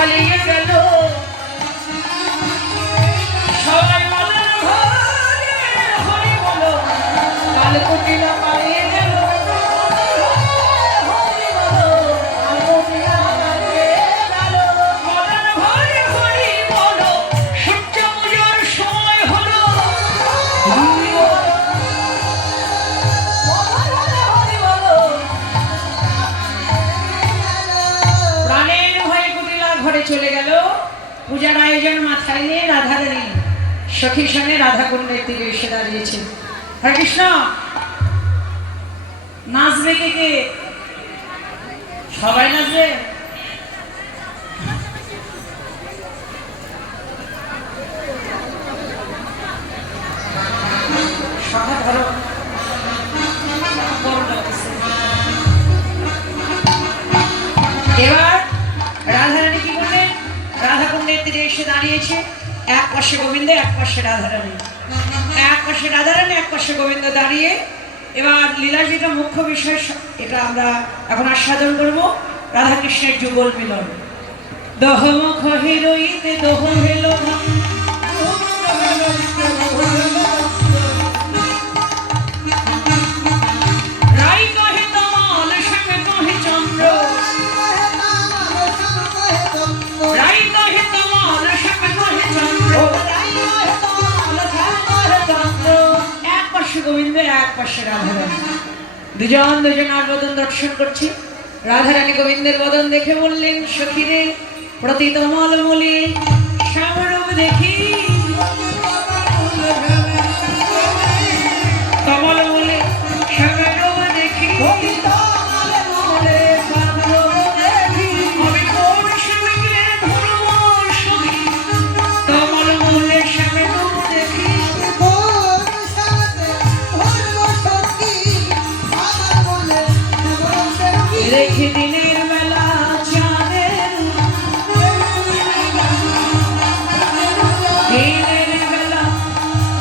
পালিয়ে গেল সবাই মদন ঘরে হরি বলো কাল কুটিলা পালিয়ে গেল হরি বলো কাল কুটিলা পালিয়ে গেল মদন ঘরে হরি বলো সূর্য পূজার সময় হলো প্রাণের ভয়ে কুটিলা ঘরে চলে গেল পূজার আয়োজন মাথায় নিয়ে রাধারানী সখীর সঙ্গে রাধা কুণ্ডের তীরে এসে দাঁড়িয়েছে। হরে কৃষ্ণ। নাচবে কে কে? সবাই নাচবে? সখা ধরো এবার রাধারানী কি করলেন? রাধা কুণ্ডের তীরে এসে দাঁড়িয়েছে। এক পাশে গোবিন্দ, এক পাশে রাধারানী, এক পাশে রাধারানী, এক পাশে গোবিন্দ দাঁড়িয়ে। এবার লীলা যেটা মুখ্য বিষয়, এটা আমরা এখন আস্বাদন করবো। রাধাকৃষ্ণের যুগল মিলন। দহমুখ হিরোইতে দহ হেল রাই কহে তমাল সঙ্গে কহে চন্দ্র, রাই কহে তমাল সঙ্গে কহে চন্দ্র, এক পাশে গোবিন্দ, এক পাশে রাধারানী। দুজন দুজনার বদন দর্শন করছি। রাধারানী গোবিন্দের বদন দেখে বললেন, সখীরে প্রতি তমাল মূলে শ্যামরূপ দেখি, তমাল মূলে শ্যামরূপ দেখি, আমি কোন শিবিকে ধরব সখী, তমাল মূলে শ্যামরূপ দেখি, রেখে দিনের বেলা চাঁদের, দিনের বেলা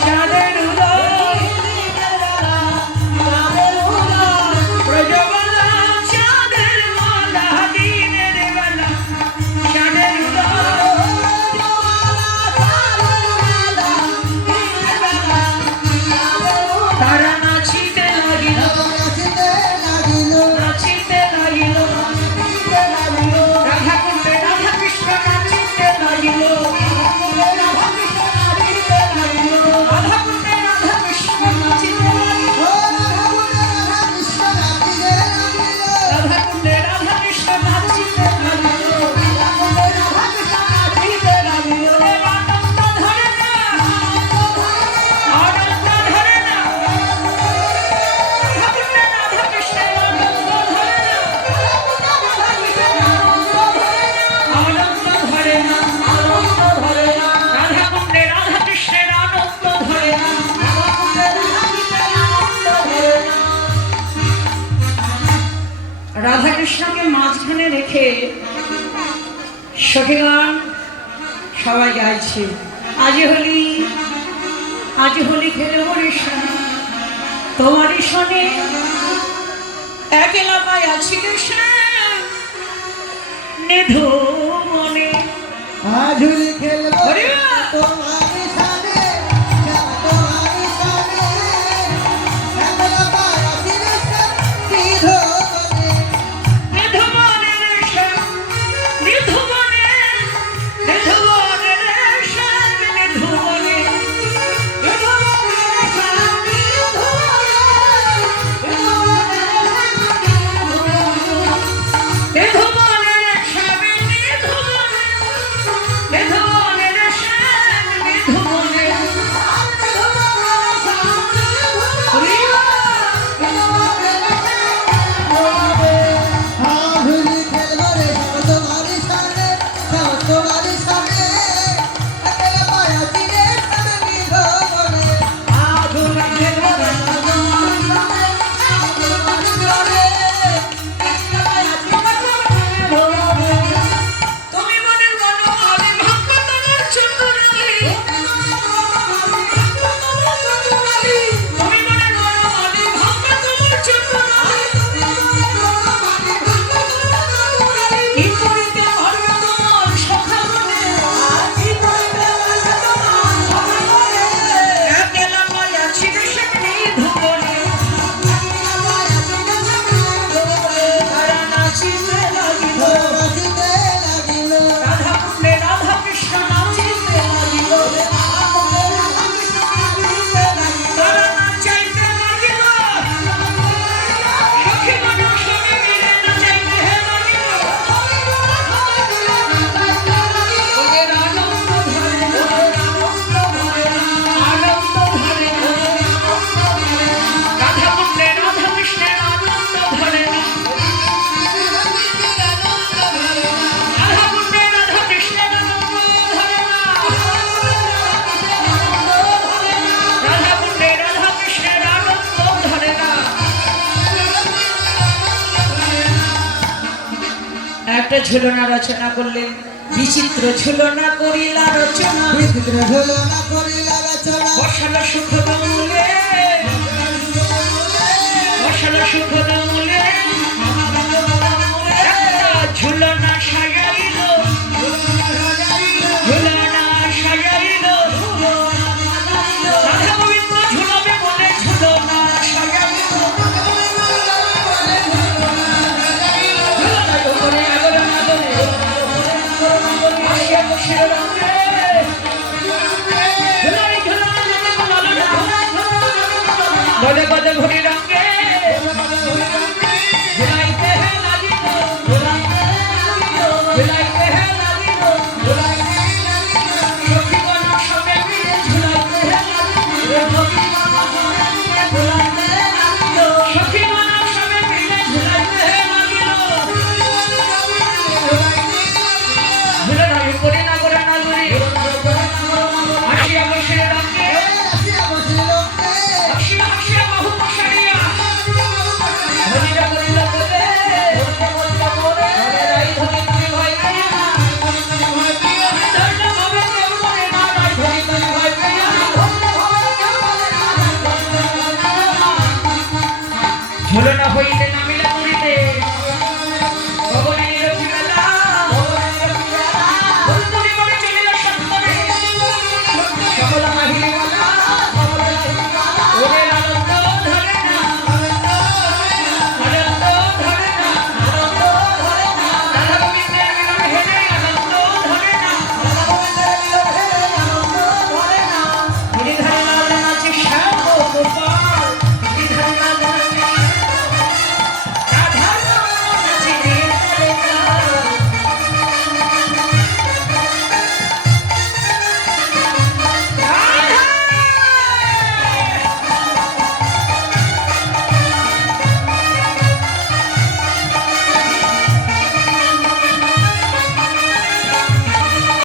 চাঁদের উদয়, প্রজবলা চাঁদের মালা, দিনের বেলা চাঁদের উদয়, তারা নাচিতে লাগিল, নাচিতে লাগিল, রাধা কুণ্ডে রাধা কৃষ্ণ নাচিতে লাগিল, রাধা কুণ্ডে রাধা কৃষ্ণ নাচিতে লাগিল, রাধা কুণ্ডে রাধা কৃষ্ণ নাচিতে লাগিল, আনন্দ ধরে না, আনন্দ ধরে না, রাধা কুণ্ডে রাধা কৃষ্ণের আনন্দ ধরে না, আনন্দ ধরে না, আনন্দ ধরে না, রাধা কুণ্ডে রাধা কৃষ্ণের আনন্দ ধরে না, রাধা কৃষ্ণকে মাঝখানে রেখে সখীগণ সবাই গাইছে, আজি হোলি, আজি হোলি খেলে হরি শোনে, তোমারই শোনে একলা পাই আছি দেশে নিধু মনে, আজুলি খেলবো হরি তোমারই সামনে, তোমারই সামনে, একলা পায়াছি রেশে, নিধু মনে, নিধু মনে রেশে, নিধু মনে, নিধু মনে রেশে, নিধু মনে, নিধু মনে রেশে, নিধু মনে, নিধু মনে রেশে, নিধু মনে রেশে, নিধু মনে, নিধু মনে রেশে, একটা ঝুলনা রচনা করলেন। বিচিত্র ঝুলনা করিলা রচনা, বিচিত্র ঝুলনা করিলা রচনা, বসালো সুখ দমূলে, বসালো সুখ দমূলে, একটা ঝুলনা সাজাইল, ঝুলনা সাজাইল, রাধা গোবিন্দ ঝুলবে বলে ঝুলনা সাজাইল, ঝুলনার উপরে আগরে নাগরে, আসিয়া বসিল রঙে, ঝুলাই ঝুলাই যেতে কোলালো না, গদে গদে ঘুরি রঙে, ঝুলাইতে হে লাগিল, ঝুলাইতে হে লাগিল, সখীগণ সবে মিলে ঝুলাইতে হে লাগিল, সখীগণ সবে মিলে ঝুলাইতে হে লাগিল, ঝুলনার উপরে নাগরে নাগরে, আসিয়া বসিল রঙে, আসিয়া বসিল কে, আসিয়া আসিয়া বাহু বসাইয়া, ধনিরা করিল বলে, রাই ধনি তুমি ভয় পেও না, ধন্য ভাবে কেউ মরে না, রাই ধনি তুমি ভয় পেও না, ঝুলনা হইলে নামে